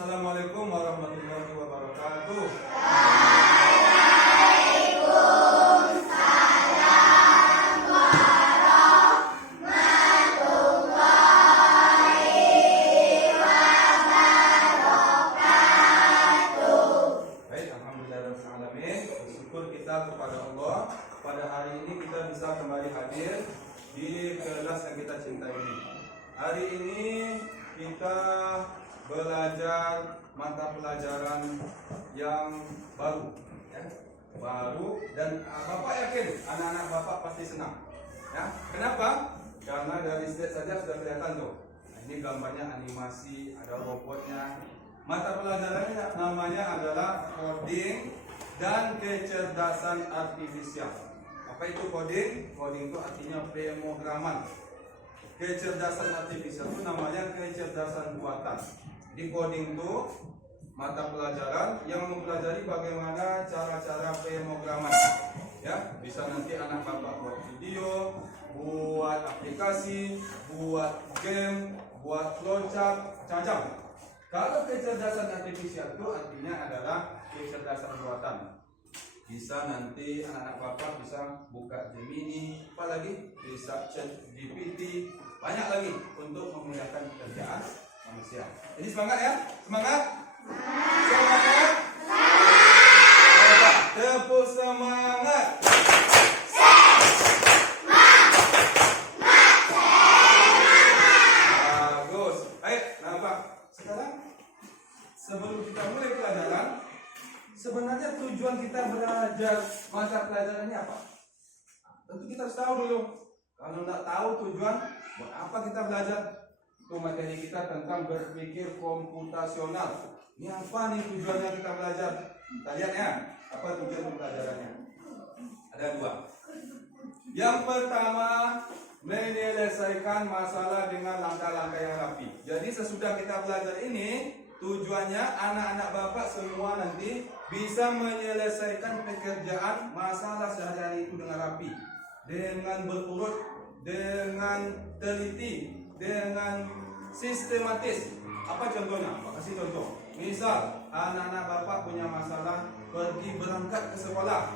Assalamualaikum warahmatullahi wabarakatuh. Baik, alhamdulillahirrahmanirrahim. Bersyukur kita kepada Allah. Pada hari ini kita bisa kembali hadir di kelas yang kita cintai ini. Hari ini kita belajar mata pelajaran yang baru, ya, baru, dan Bapak yakin anak-anak Bapak pasti senang, ya. Kenapa? Karena dari slide saja sudah kelihatan tuh. Nah, ini gambarnya animasi, ada robotnya. Mata pelajarannya namanya adalah coding dan kecerdasan artifisial. Apa itu coding? Coding itu artinya pemrograman. Kecerdasan artifisial itu namanya kecerdasan buatan. Di coding itu mata pelajaran yang mempelajari bagaimana cara-cara pemrograman. Ya, bisa nanti anak Bapak buat video, buat aplikasi, buat game, buat flowchart, macam-macam. Kalau kecerdasan artifisial itu artinya adalah kecerdasan buatan. Bisa nanti anak-anak Bapak bisa buka Gemini, apalagi bisa ChatGPT, banyak lagi untuk memudahkan pekerjaan manusia. Jadi semangat ya, semangat, semangat, semangat. Tepuk semangat. Bagus. Ayo, nampak. Sekarang sebelum kita mulai pelajaran, sebenarnya tujuan kita belajar mata pelajaran ini apa? Tentu kita harus tahu dulu. Kalau tidak tahu tujuan, buat apa kita belajar? Itu materi kita tentang berpikir komputasional. Ini apa nih tujuannya kita belajar? Kita lihat ya, apa tujuan pembelajarannya? Ada dua. Yang pertama, menyelesaikan masalah dengan langkah-langkah yang rapi. Jadi sesudah kita belajar ini, tujuannya anak-anak Bapak semua nanti bisa menyelesaikan pekerjaan masalah sehari-hari itu dengan rapi, dengan berurut, dengan teliti, dengan sistematis. Apa contohnya? Pak kasih contoh. Misal anak-anak Bapak punya masalah pergi berangkat ke sekolah.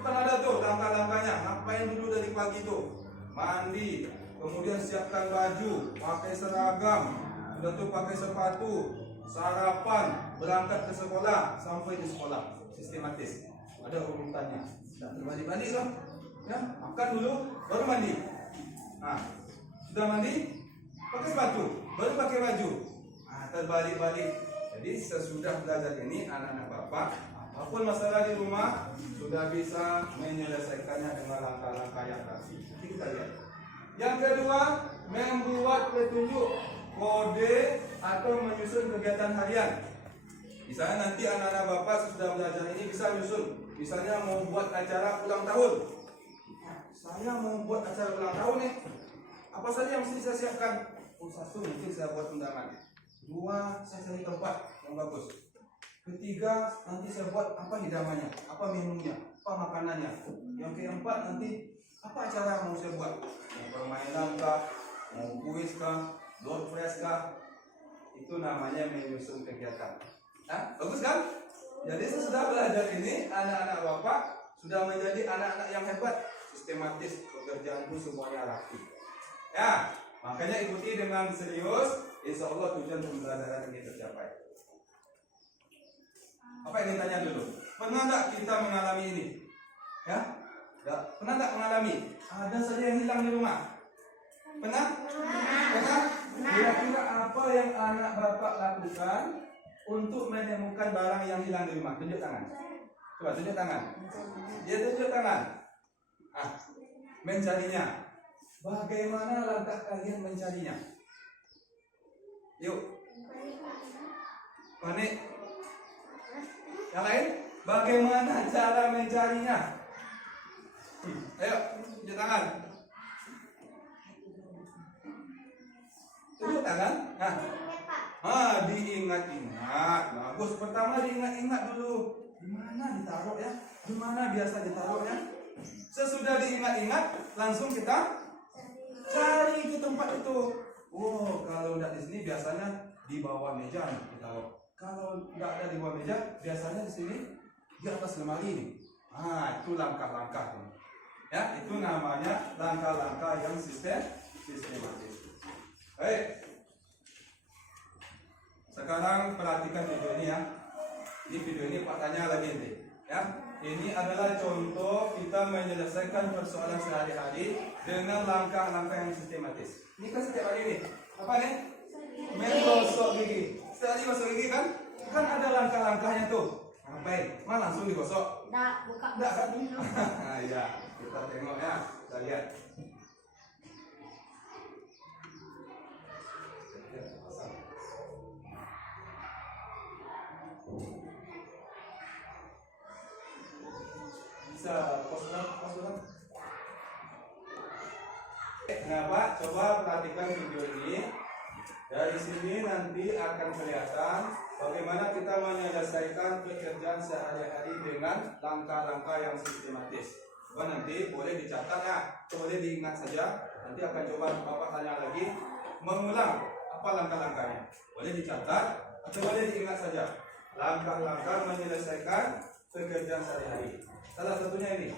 Kan ada tuh langkah-langkahnya. Ngapain dulu dari pagi tuh? Mandi, kemudian siapkan baju, pakai seragam, sudah tuh pakai sepatu, sarapan, berangkat ke sekolah, sampai di sekolah. Sistematis. Ada urutannya. Sudah terbalik-balik kan? Ya, makan dulu, baru mandi. Nah, sudah mandi, pakai sepatu, baru pakai baju. Nah, terbalik-balik. Jadi sesudah belajar ini anak-anak Bapak, apapun masalah di rumah sudah bisa menyelesaikannya dengan langkah-langkah yang rapi. Nanti kita lihat. Yang kedua, membuat petunjuk kode atau menyusun kegiatan harian. Misalnya nanti anak-anak Bapak sudah belajar ini bisa nyusun. Misalnya mau buat acara ulang tahun. Saya mau buat acara ulang tahun nih. Apa saja yang mesti saya siapkan? Satu, mungkin saya buat undangan. Dua, saya cari tempat yang bagus. Ketiga, nanti saya buat apa hidangannya, apa menunya, apa makanannya. Yang keempat, nanti apa acara yang mau saya buat? Mau permainan kah? Mau kuis kah? Door prize kah? Itu namanya menyusun kegiatan. Nah, bagus kan? Jadi sesudah belajar ini, anak-anak Bapak sudah menjadi anak-anak yang hebat. Sistematis, pekerjaanku semuanya rapi. Ya, makanya ikuti dengan serius. Insya Allah tujuan pembelajaran ini tercapai. Apa yang ditanya dulu? Pernah tak kita mengalami ini? Ya? Pernah tak mengalami? Ada saja yang hilang di rumah? Pernah? Pernah? Kira-kira apa yang anak Bapak lakukan untuk menemukan barang yang hilang di rumah? Tunjuk tangan. Coba tunjuk tangan. Dia tunjuk tangan. Mencarinya. Bagaimana langkah kalian mencarinya? Yuk. Panik. Yang lain? Bagaimana cara mencarinya? Ayo, tunjuk tangan. Tunjuk tangan. Diingat-ingat. Bagus. Pertama diingat-ingat dulu. Di mana ditaruh ya? Di mana biasa ditaruh ya? Sesudah diingat-ingat, langsung kita cari ke tempat itu. Oh, kalau tidak di sini biasanya di bawah meja kita taruh. Kalau nggak ada di bawah meja, biasanya di sini di atas lemari ini. Ah, itu langkah-langkah tuh. Ya, itu namanya langkah-langkah yang sistematis. Baik. Sekarang perhatikan video ini ya. Di video ini pertanyaan lagi nih. Ya, ini adalah contoh kita menyelesaikan persoalan sehari-hari dengan langkah-langkah yang sistematis. Ini kan setiap hari ini. Apa nih? Menggosok gigi. Setelah digosok gigi kan ada langkah-langkahnya tuh. Ngapain? Mana langsung digosok? Nggak, buka. Nggak kan? Iya, kita tengok ya. Kita lihat. Bisa pos. Kenapa? Coba perhatikan video ini. Dari sini nanti akan kelihatan bagaimana kita menyelesaikan pekerjaan sehari-hari dengan langkah-langkah yang sistematis. Coba nanti boleh dicatat ya, boleh diingat saja. Nanti akan coba Bapak tanya lagi, mengulang apa langkah-langkahnya. Boleh dicatat atau boleh diingat saja. Langkah-langkah menyelesaikan pekerjaan sehari-hari. Salah satunya ini.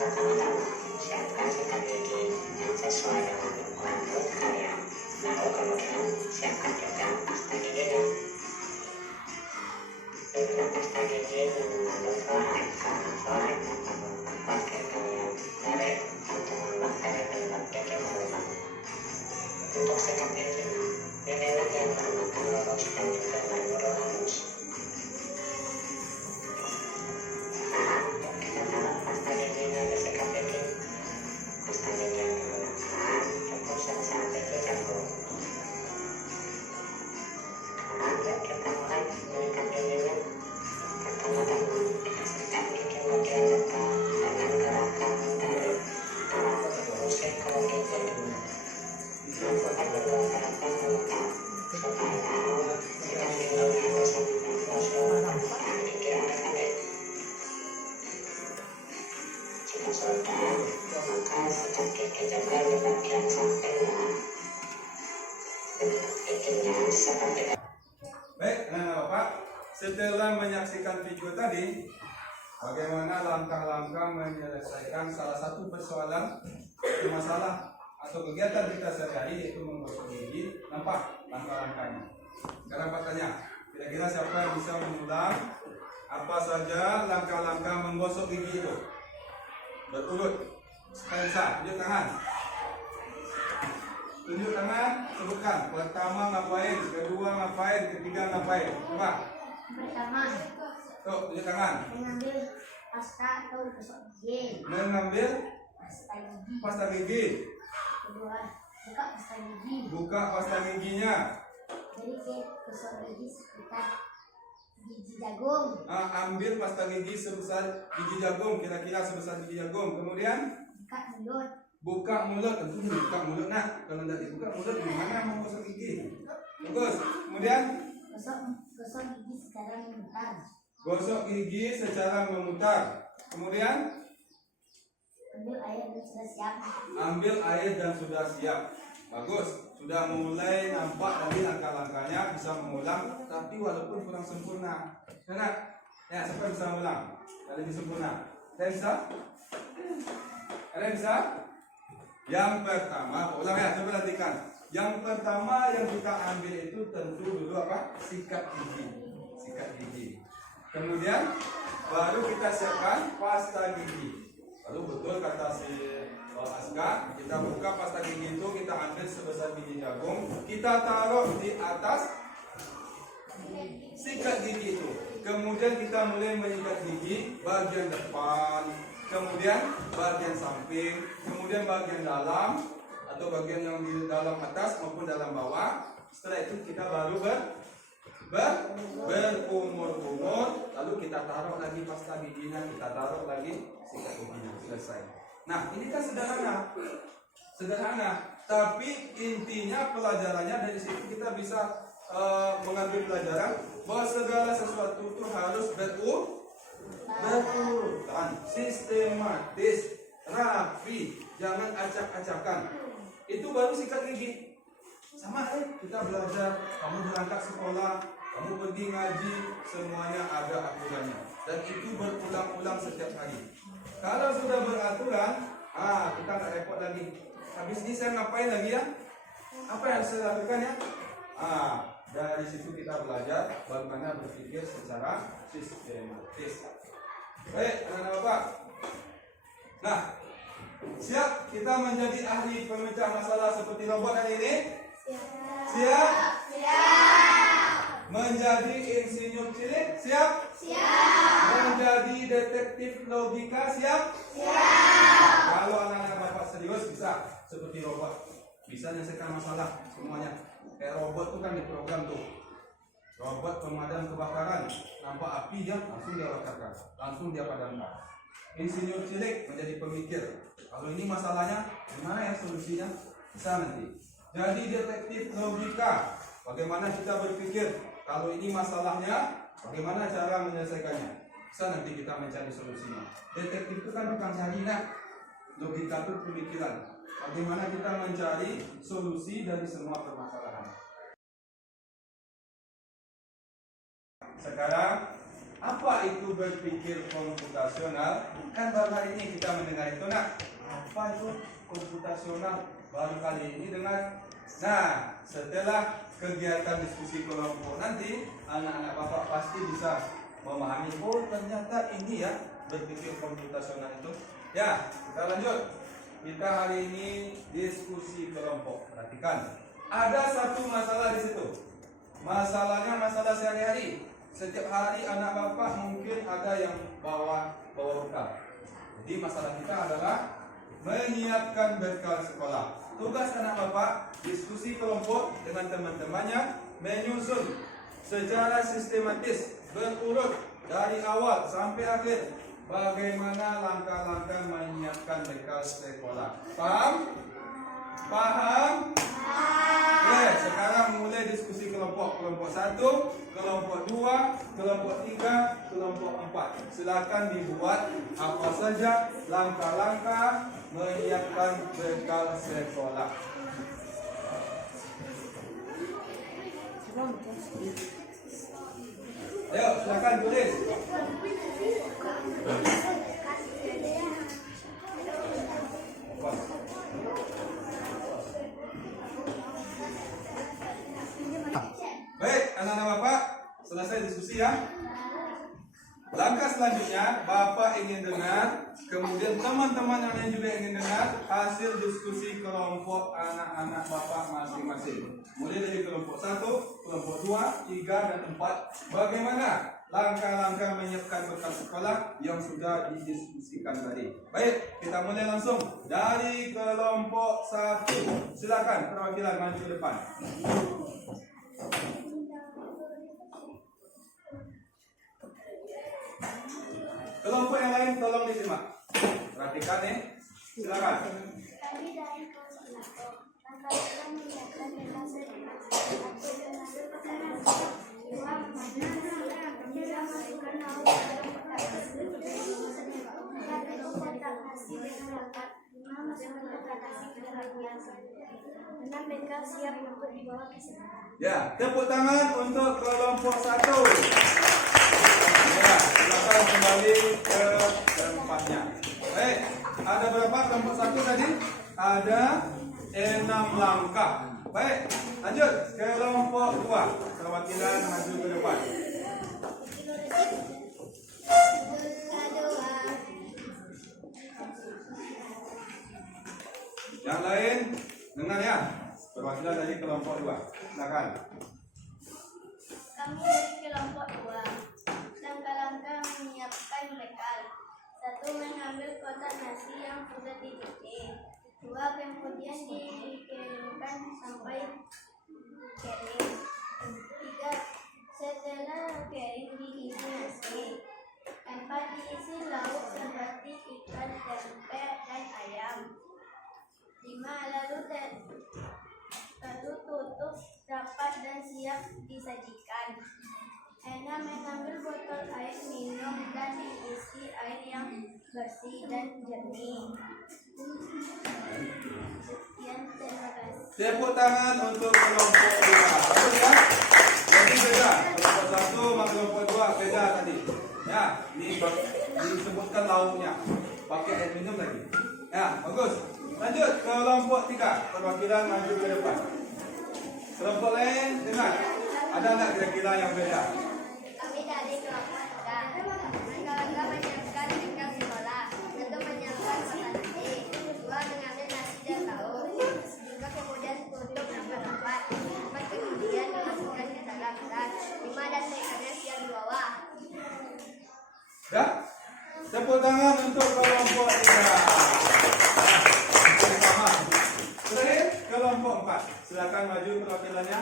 Pertama-tama, siapkan sikat gigi yang sesuai dengan ukuran mulut kalian. Lalu kemudian siapkan juga pasta giginya. Guna pasta gigi mengandung fluoride karena fluoride dapat memperkuat gigi kalian dari kandungan bakteri penyebab gigi berlubang. Untuk sikat gigi, pilihlah yang bermakan lurus dan juga berburu halus. Kita taruh pasta giginya di sikat gigi. Pasta gigi yang digunakan cukup sebesar biji jagung. Sekarang yuk kita mulai menyikat giginya. Pertama-tama kita sikat gigi bagian depan dengan gerakan dari alat musik ke gigi. Lakukan kedua gerakan memutar supaya sikat giginya bisa menembus permukaan gigi adik-adik. Jika sudah, maka sikat gigi juga di bagian sampingnya. Giginya seperti itu. Baik, Bapak, setelah menyaksikan video tadi, bagaimana langkah-langkah menyelesaikan salah satu persoalan masalah atau kegiatan kita sehari-hari yaitu menggosok gigi, nampak langkah-langkahnya. Sekarang Pak tanya, kira-kira siapa yang bisa mengulang apa saja langkah-langkah menggosok gigi itu? Berurut. Sekali bisa, tunjuk tangan. Tunjuk tangan, sebutkan. Pertama ngapain, kedua ngapain, ketiga ngapain. Coba. Pertama, Tuh, tunjuk tangan. mengambil pasta atau gosok gigi. Mengambil Pasta gigi. pasta gigi. Kedua, buka pasta gigi. Buka pasta giginya. Jadi gosok gigi sekitar biji jagung. Ambil pasta gigi sebesar biji jagung, kira-kira sebesar biji jagung. Kemudian Buka mulut. buka mulut, tentu buka mulut nak. Kalau tidak dibuka mulut, gimana mau gosok gigi? Bagus. Kemudian Gosok gigi sekarang memutar. gosok gigi secara memutar. Kemudian Ambil air dan sudah siap. ambil air dan sudah siap. Bagus. Sudah mulai nampak tadi langkah-langkahnya, bisa mengulang, tapi walaupun kurang sempurna. Enak? Ya, siapa bisa mengulang? Ada lebih sempurna. Ada yang bisa? Ada yang bisa? Yang pertama, ulang ya, coba perhatikan. Yang pertama yang kita ambil itu tentu dulu apa? Sikat gigi. Sikat gigi. Kemudian baru kita siapkan pasta gigi. Lalu betul kata si Aska, kita buka pasta gigi itu, kita ambil sebesar biji jagung, kita taruh di atas sikat gigi itu. Kemudian kita mulai menyikat gigi bagian depan, kemudian bagian samping, kemudian bagian dalam atau bagian yang di dalam atas maupun dalam bawah. Setelah itu kita baru berkumur-kumur, lalu kita taruh lagi pasta giginya, kita taruh lagi sikat giginya, selesai. Nah, ini kan sederhana, Tapi intinya pelajarannya dari situ kita bisa mengambil pelajaran bahwa segala sesuatu itu harus berurutan, sistematis, rapi, jangan acak-acakan. Itu baru sikat gigi. Sama kita belajar, kamu berangkat sekolah, kamu pergi ngaji, semuanya ada aturannya. Dan itu berulang-ulang setiap hari. Kalau sudah beraturan, kita nggak repot lagi. Habis ini saya ngapain lagi ya? Apa yang saya lakukan ya? Dari situ kita belajar bagaimana berpikir secara sistematis. Baik, anak-anak Bapak. Nah, siap kita menjadi ahli pemecah masalah seperti robot hari ini? Siap? Menjadi insinyur cilik? Siap? Menjadi detektif logika? Siap? Kalau anak-anak Bapak serius bisa seperti robot, bisa menyelesaikan masalah semuanya. Kayak robot tuh kan diprogram tuh. Robot pemadam kebakaran, nampak api dia langsung dia bakarkan, langsung dia padamkan. Insinyur cilik menjadi pemikir. Kalau ini masalahnya, gimana ya solusinya? Bisa nanti. Jadi detektif logika, bagaimana kita berpikir? Kalau ini masalahnya, bagaimana cara menyelesaikannya? Bisa nanti kita mencari solusinya. Detektif itu kan bukan cari nak. Logika itu pemikiran. Bagaimana kita mencari solusi dari semua permasalahan. Sekarang, apa itu berpikir komputasional? Kan baru hari ini kita mendengar itu nak. Apa itu komputasional? Baru kali ini dengar. Nah, setelah kegiatan diskusi kelompok nanti, anak-anak Bapak pasti bisa memahami. Oh, ternyata ini ya berpikir komputasional itu. Ya, kita lanjut. Kita hari ini diskusi kelompok. Perhatikan, ada satu masalah di situ. Masalahnya masalah sehari-hari. Setiap hari anak Bapak mungkin ada yang bawa bekal. Jadi masalah kita adalah menyiapkan bekal sekolah. Tugas anak Bapak diskusi kelompok dengan teman-temannya, menyusun secara sistematis berurut dari awal sampai akhir bagaimana langkah-langkah menyiapkan bekal sekolah. Paham? Oke, sekarang mulai diskusi kelompok. Kelompok 1, kelompok 2, kelompok 3, kelompok 4. Silakan dibuat apa saja langkah-langkah menyiapkan bekal sekolah. Ayo, silakan tulis. Baik, anak-anak Bapak, selesai diskusi ya. Langkah selanjutnya, Bapak ingin dengar, kemudian teman-teman yang lain juga ingin dengar hasil diskusi kelompok anak-anak Bapak masing-masing. Mulai dari kelompok 1, kelompok 2, 3, dan 4. Bagaimana langkah-langkah menyiapkan bekal sekolah yang sudah didiskusikan tadi. Baik, kita mulai langsung dari kelompok 1. Silakan perwakilan maju ke depan. Kelompok yang lain tolong disimak. Perhatikan nih. Silakan. Kami dari kelas 1. Langkah-langkah menyiapkan bekal sekolah. Satu, mengambil makanan. 2, memasukkan lauk dalam kotak tersebut. 4, mencetak nasi dengan lengkap. 5, masukkan kotak nasi ke dalam biasa. 6, bekal siap untuk dibawa ke sekolah. Ya, tepuk tangan untuk kelompok 1. Ya, silakan kembali ke tempatnya. Baik, ada berapa kelompok 1 tadi? Ada 6 langkah. Baik, lanjut kelompok 2. Perwakilan maju ke depan. Yang lain dengar ya. Perwakilan dari kelompok 2. Silakan. Kami dari kelompok 2. Langkah-langkah menyiapkan bekal. 1, mengambil kotak nasi yang sudah dicuci. 2, kemudian dikirimkan sampai kering. 3, setelah kering diisi nasi. 4, diisi lauk seperti ikan, tempe, dan ayam. 5, lalu Ena mengambil botol air minum dan diisi air yang bersih dan jernih. Sekian, terima kasih. Tepuk tangan untuk kelompok 2. Bagus ya? Jadi beda. Kelompok 1 sama kelompok 2 beda tadi. Ya, ini disebutkan lauknya. Pakai air minum lagi. Ya, bagus. Lanjut kelompok 3. Perwakilan maju ke depan. Kelompok lain dengar. Ada nggak kira-kira yang beda? Kami dari kelompok 3. Mereka menyiapkan bekal sekolah. Satu menyiapkan makan nasi, dua mengambil nasi dan lauk, juga kemudian tutup rapat-rapat. Empat kemudian dimasukkan ke dalam tas. 5 dan lekarnya siap di bawah. Ya? Tepuk tangan untuk kelompok 3. Terakhir kelompok 4. Silakan maju perwakilannya.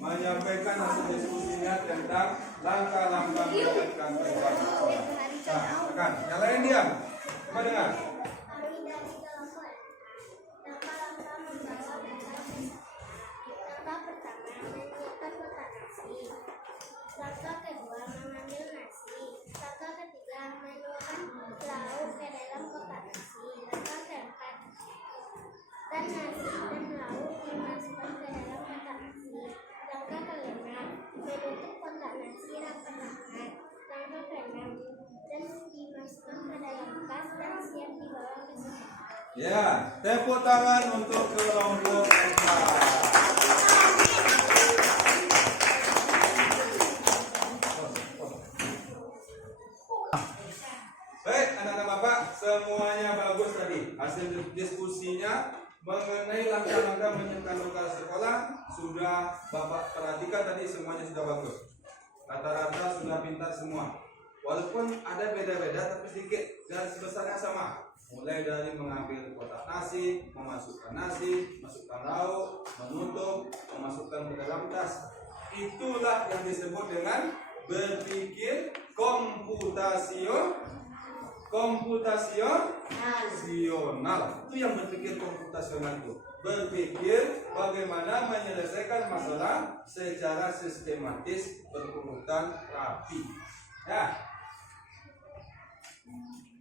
Menyampaikan hasil diskusinya tentang langkah-langkah meningkatkan prestasi sekolah. Nah, tekan. Yang lain diam. Coba dengar. Kami dari kelompok langkah-langkah membawa bekal prestasi. Langkah pertama menyiapkan kotak nasi. Langkah kedua mengambil nasi. Langkah ketiga menuangkan lauk ke dalam kotak nasi. Langkah keempat dan nasi dan lauk dimasukkan ke dalam kotak nasi. Langkah kelima menutup kotak nasi rapat-rapat. Langkah keenam dan dimasukkan ke dalam tas dan siap dibawa ke sekolah. Ya, tepuk tangan untuk kelompok 4. Baik, anak-anak Bapak, semuanya bagus tadi. Hasil diskusinya mengenai langkah-langkah menyiapkan bekal sekolah sudah Bapak perhatikan tadi, semuanya sudah bagus. Rata-rata sudah pintar semua. Walaupun ada beda-beda tapi sedikit garis besarnya sama. Mulai dari mengambil kotak nasi, memasukkan nasi, masukkan lauk, menutup, memasukkan ke dalam tas. Itulah yang disebut dengan berpikir komputasional. Itu yang berpikir komputasional itu. Berpikir bagaimana menyelesaikan masalah secara sistematis, berurutan rapi. Ya.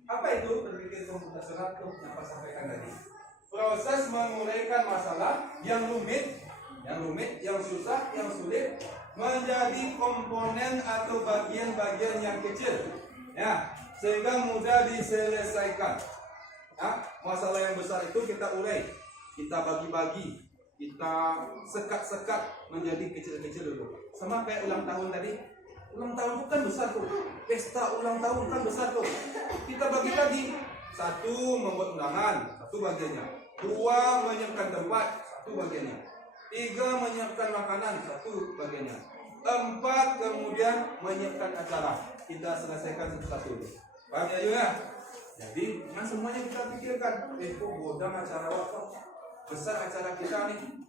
Apa itu berpikir komputasional itu yang Pak sampaikan tadi? Proses menguraikan masalah yang rumit, yang susah, yang sulit menjadi komponen atau bagian-bagian yang kecil. Ya, sehingga mudah diselesaikan. Ya, masalah yang besar itu kita urai, kita bagi-bagi, kita sekat-sekat menjadi kecil-kecil dulu. Sama kayak ulang tahun tadi. Ulang tahun itu kan besar tuh. Pesta ulang tahun kan besar tuh. Kita bagi-bagi. 1 membuat undangan, 1 bagiannya. 2 menyiapkan tempat, 1 bagiannya. 3 menyiapkan makanan, 1 bagiannya. 4 kemudian menyiapkan acara. Kita selesaikan satu-satu. Paham ya juga? Jadi yang semuanya kita pikirkan. Kok godang acara waktu besar acara kita nih.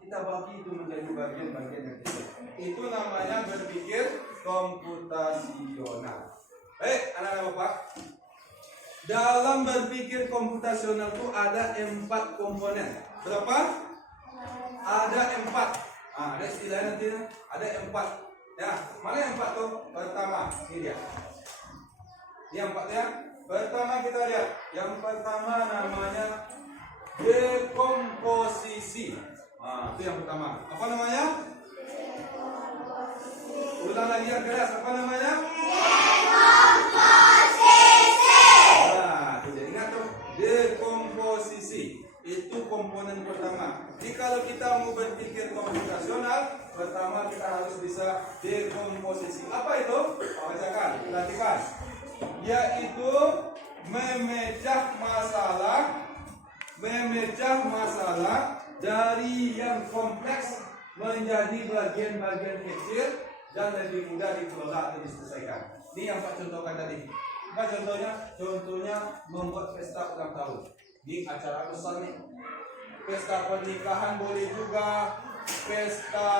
Kita bagi itu menjadi bagian-bagian yang kecil. Itu namanya berpikir komputasional. Baik, anak-anak Bapak. Dalam berpikir komputasional itu ada 4 komponen. Berapa? Ada 4. Ada istilahnya nanti. Ada 4. Ya, mana yang 4 tuh? Pertama, ini dia. Yang 4 ya. Pertama kita lihat. Yang pertama namanya dekomposisi. Itu yang pertama. Apa namanya? Ulang lagi yang keras. Apa namanya? Dekomposisi. Jadi ingat tuh, dekomposisi. Itu komponen pertama. Jadi kalau kita mau berpikir komputasional, pertama kita harus bisa dekomposisi. Apa itu? Bacakan, perhatikan. Yaitu memecah masalah dari yang kompleks menjadi bagian-bagian kecil dan lebih mudah dikelola atau diselesaikan. Ini yang Pak contohkan tadi. Apa contohnya? Contohnya membuat pesta ulang tahun. Ini acara besar nih. Pesta pernikahan boleh juga, pesta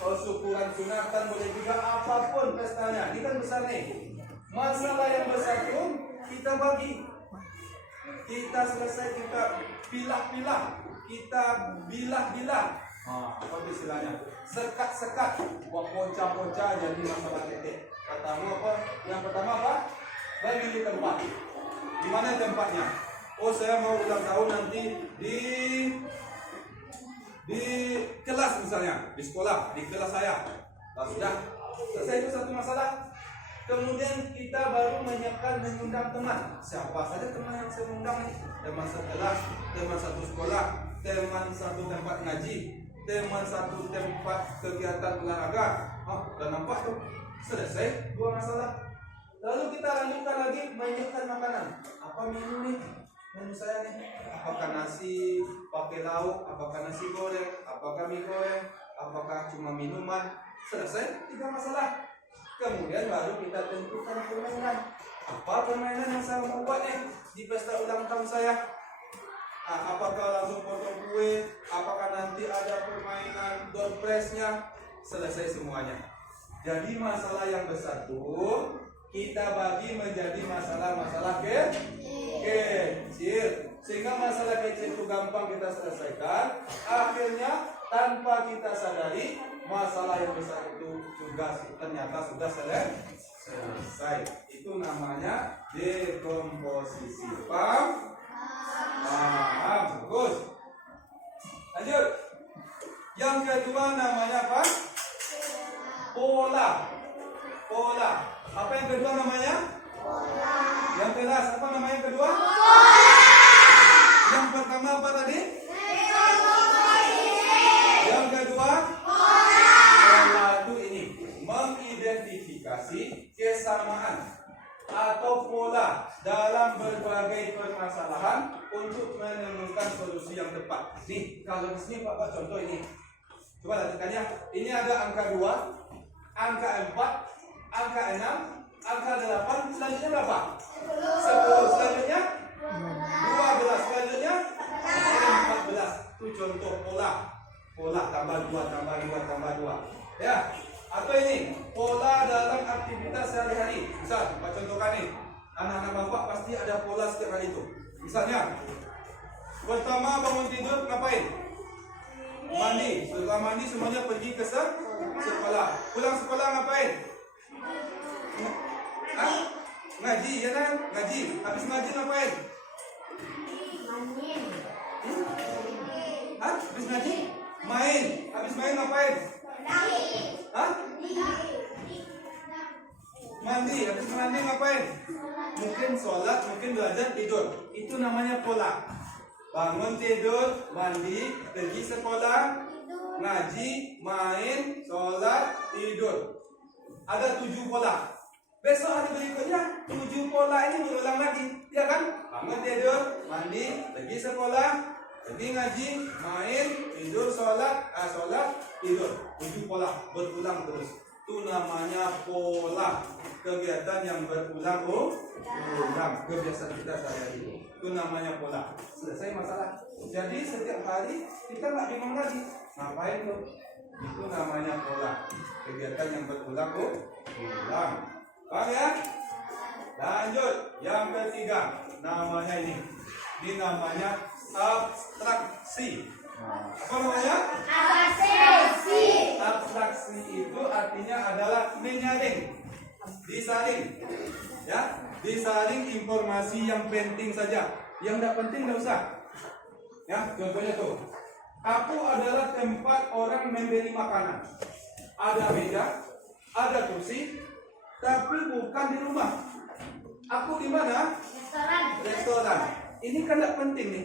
syukuran sunatan boleh juga, apapun pestanya. Ini kan besar nih. Masalah yang besar itu kita bagi. Kita selesai, kita pilah-pilah, kita bilah-bilah. Apa istilahnya? sekat-sekat, buat pocah-pocah jadi masalah titik. Katamu apa? Yang pertama apa? Memilih tempat. Di mana tempatnya? Oh, saya mau ulang tahun nanti di kelas misalnya, di sekolah, di kelas saya. Nah, sudah selesai itu satu masalah. Kemudian kita baru menyiapkan mengundang teman. Siapa saja teman yang saya undang nih? Teman sekelas, teman satu sekolah, teman satu tempat ngaji, teman satu tempat kegiatan olahraga. Oh, udah nampak tuh. Selesai dua masalah. Lalu kita lanjutkan lagi menyiapkan makanan. Apa menu nih? Menu saya nih, apakah nasi pakai lauk, apakah nasi goreng, apakah mie goreng, apakah cuma minuman. Selesai tiga masalah. Kemudian baru kita tentukan permainan. Apa permainan yang saya mau buat nih di pesta ulang tahun saya? Apakah langsung potong kue, apakah nanti ada permainan door prize-nya. Selesai semuanya. Jadi masalah yang besar tuh kita bagi menjadi masalah-masalah kecil, sehingga masalah kecil itu gampang kita selesaikan. Akhirnya tanpa kita sadari masalah yang besar itu juga ternyata sudah selesai. Itu namanya dekomposisi. Paham? Paham. Bagus. Lanjut. Yang kedua namanya apa? Pola. Apa yang kedua namanya? Pola. Yang kelas apa namanya yang kedua? Pola. Yang pertama apa tadi? Yang kedua? Pola. Pola itu ini mengidentifikasi kesamaan atau pola dalam berbagai permasalahan untuk menemukan solusi yang tepat. Nih, kalau di sini Bapak contoh ini. Coba lakukan ya. Ini ada angka 2, angka 4, angka 6, angka 8, selanjutnya berapa? 10. Selanjutnya 12. Selanjutnya 14. Itu contoh pola. Pola tambah 2, tambah 2, tambah 2. Ya. Atau ini pola dalam aktivitas sehari-hari. Misal, Pak contohkan nih. Anak-anak Bapak pasti ada pola setiap hari itu. Misalnya, pertama bangun tidur ngapain? Mandi. Setelah mandi semuanya pergi ke sekolah. Pulang sekolah ngapain? Ngaji, ya kan? Ngaji. Habis ngaji ngapain? Habis ngaji? Main. Habis main ngapain? Mandi. Habis mandi ngapain? Mungkin sholat, mungkin belajar, tidur. Itu namanya pola. Bangun tidur, mandi, pergi sekolah, ngaji, main, sholat, tidur. Ada 7 pola. Besok hari berikutnya 7 pola ini berulang lagi, ya kan? Bangun tidur, mandi, pergi sekolah, pergi ngaji, main, tidur, sholat, tidur. 7 pola berulang terus. Itu namanya pola. Kegiatan yang berulang kebiasaan kita sehari-hari. Itu namanya pola. Selesai masalah. Jadi setiap hari kita nggak bingung lagi. Ngapain tuh? Itu namanya pola. Kegiatan yang berulang. Paham ya? Lanjut. Yang ketiga. Namanya ini. Ini namanya abstraksi. Apa namanya? Abstraksi itu artinya adalah menyaring. Disaring. Ya, disaring informasi yang penting saja. Yang tidak penting tidak usah. Ya, contohnya tuh. Aku adalah tempat orang membeli makanan. Ada meja, ada kursi, tapi bukan di rumah. Aku di mana? Restoran. Ini kan tidak penting nih.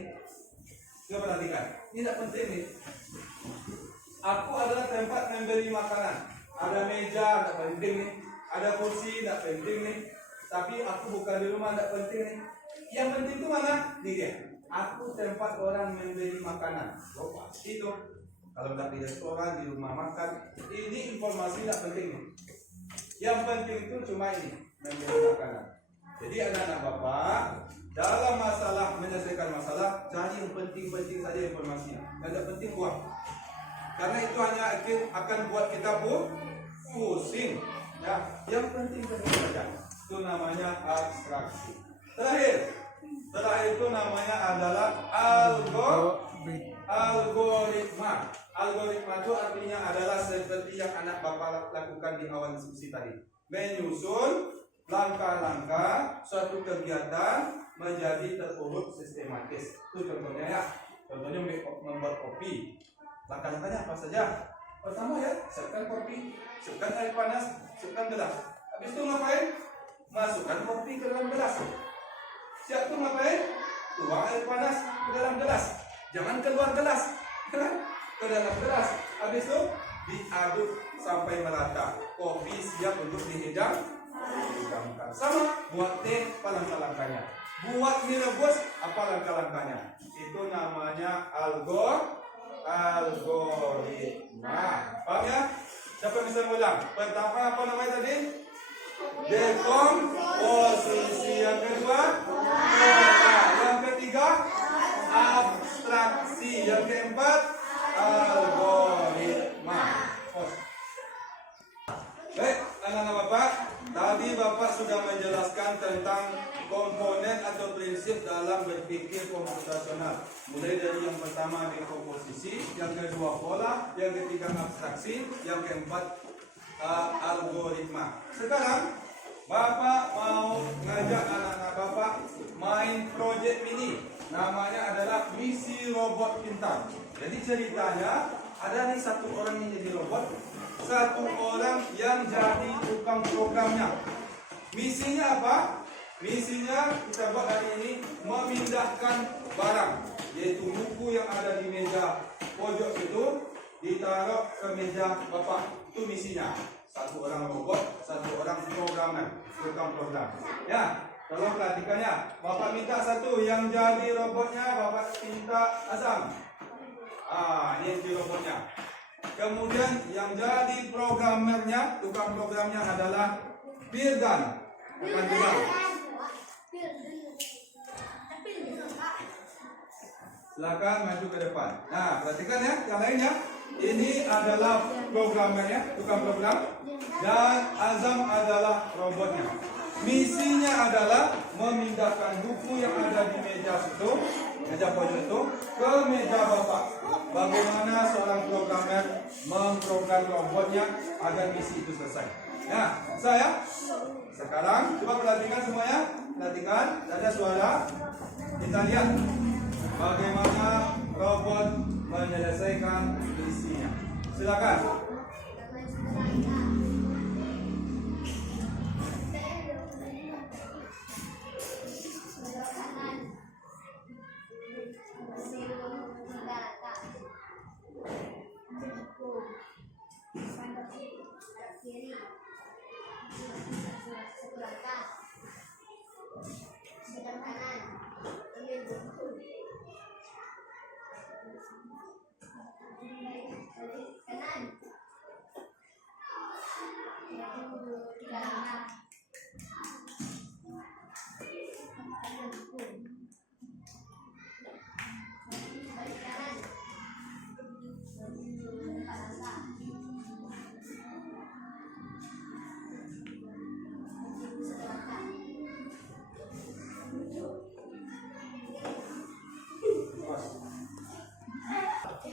Coba perhatikan. Ini tidak penting nih. Aku adalah tempat membeli makanan. Ada meja, tidak penting nih. Ada kursi, tidak penting nih. Tapi aku bukan di rumah, tidak penting nih. Yang penting itu mana? Nih dia. Aku tempat orang membeli makanan. Oh, pasti itu. Kalau tidak di restoran, di rumah makan. Ini informasi tidak penting nih. Yang penting itu cuma ini, membeli makanan. Jadi anak-anak Bapak, dalam masalah menyelesaikan masalah, cari yang penting-penting saja informasinya. Yang tidak penting buang. Karena itu hanya akan buat kita pusing. Ya, yang penting saja. Itu namanya abstraksi. Terakhir itu namanya adalah algoritma. Algoritma itu artinya adalah seperti yang anak bapak lakukan di awal diskusi tadi, menyusun langkah-langkah suatu kegiatan menjadi terurut sistematis. Itu contohnya ya. Contohnya membuat kopi. Langkah-langkahnya apa saja? Pertama ya, siapkan kopi, siapkan air panas, siapkan gelas. Habis itu ngapain? Masukkan kopi ke dalam gelas. Siap tuh ngapain? Tuang air panas ke dalam gelas. Jangan keluar gelas. Ke dalam gelas. Habis itu diaduk sampai merata. Kopi siap untuk dihidangkan. Sama buat teh, apa langkah-langkahnya? Buat mie rebus, apa langkah-langkahnya? Itu namanya algoritma. Paham ya? Siapa bisa ngulang? Pertama apa namanya tadi? Dekomposisi. Yang kedua, pola. Yang ketiga, abstraksi. Yang keempat, algoritma. Baik, anak-anak bapak, tadi bapak sudah menjelaskan tentang komponen atau prinsip dalam berpikir komputasional. Mulai dari yang pertama dekomposisi, yang kedua pola, yang ketiga abstraksi, yang keempat algoritma. Sekarang bapak mau ngajak anak-anak bapak main project mini. Namanya adalah misi robot pintar. Jadi ceritanya ada nih satu orang yang jadi robot, satu orang yang jadi tukang programnya. Misinya apa? Misinya kita buat hari ini memindahkan barang, yaitu buku yang ada di meja pojok itu ditaruh ke meja bapak. Itu misinya. Satu orang robot, satu orang programmer, tukang program. Ya, tolong perhatikannya. Bapak minta satu yang jadi robotnya, bapak minta Azam. Ini yang jadi robotnya. Kemudian yang jadi programmernya, tukang programnya adalah Firdan. Akan bilang. Silakan maju ke depan. Nah, perhatikan ya, yang lainnya. Ini adalah programmernya, tukang program, dan Azam adalah robotnya. Misinya adalah memindahkan buku yang ada di meja situ, meja pojok itu, ke meja bapak. Bagaimana seorang programmer memprogram robotnya agar misi itu selesai. Nah, saya sekarang coba perhatikan semuanya. Perhatikan, ada suara. Kita lihat bagaimana robot menyelesaikan misinya. Silakan.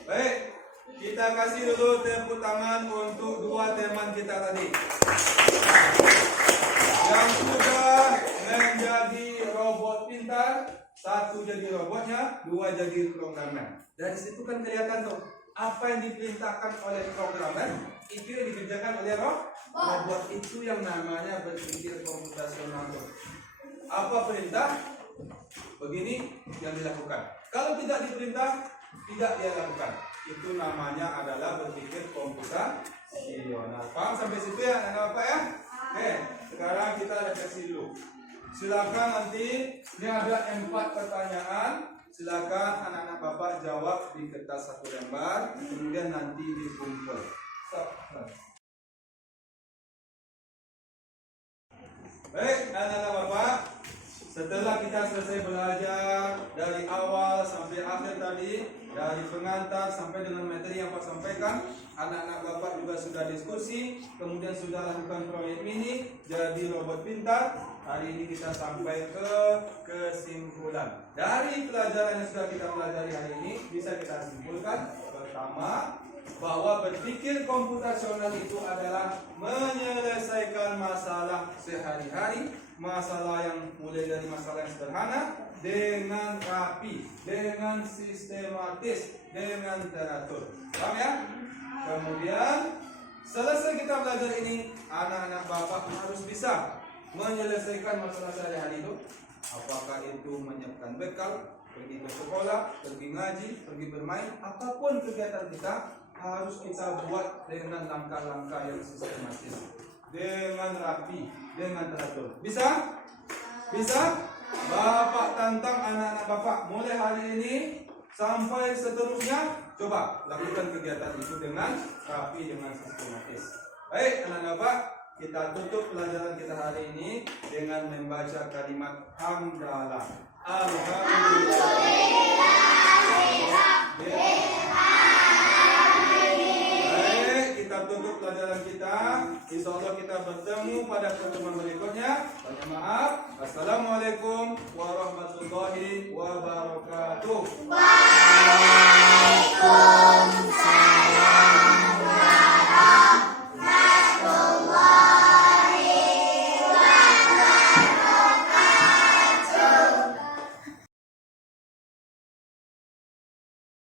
Baik, kita kasih dulu tepuk tangan untuk dua teman kita tadi yang sudah menjadi robot pintar. Satu jadi robotnya, dua jadi programmer. Dari situ kan kelihatan tuh apa yang diperintahkan oleh programmer itu yang dikerjakan oleh robot. Itu yang namanya berpikir komputasional tuh. Apa perintah? Begini yang dilakukan. Kalau tidak diperintah, tidak dia lakukan. Itu namanya adalah berpikir komputasional. Paham sampai situ ya anak bapak ya? Oke, sekarang kita refleksi dulu. Silakan nanti ini ada 4 pertanyaan. Silakan anak-anak bapak jawab di kertas 1 lembar, kemudian nanti dikumpul. Baik, anak-anak bapak, setelah kita selesai belajar dari awal sampai akhir tadi, dari pengantar sampai dengan materi yang Pak sampaikan, anak-anak Bapak juga sudah diskusi, kemudian sudah lakukan proyek mini jadi robot pintar. Hari ini kita sampai ke kesimpulan. Dari pelajaran yang sudah kita pelajari hari ini, bisa kita simpulkan pertama, bahwa berpikir komputasional itu adalah menyelesaikan masalah sehari-hari, masalah yang mulai dari masalah yang sederhana dengan rapi, dengan sistematis, dengan teratur. Paham ya? Kemudian selesai kita belajar ini, anak-anak Bapak harus bisa menyelesaikan masalah sehari-hari itu. Apakah itu menyiapkan bekal, pergi ke sekolah, pergi ngaji, pergi bermain, apapun kegiatan kita harus kita buat dengan langkah-langkah yang sistematis, dengan rapi, dengan teratur. Bisa? Bisa? Bapak tantang anak-anak Bapak mulai hari ini sampai seterusnya, coba lakukan kegiatan itu dengan rapi, dengan sistematis. Baik anak-anak Bapak, kita tutup pelajaran kita hari ini dengan membaca kalimat hamdalah. Alhamdulillah. Tutup pelajaran kita. Insya Allah kita bertemu pada pertemuan berikutnya. Banyak maaf. Assalamualaikum warahmatullahi wabarakatuh.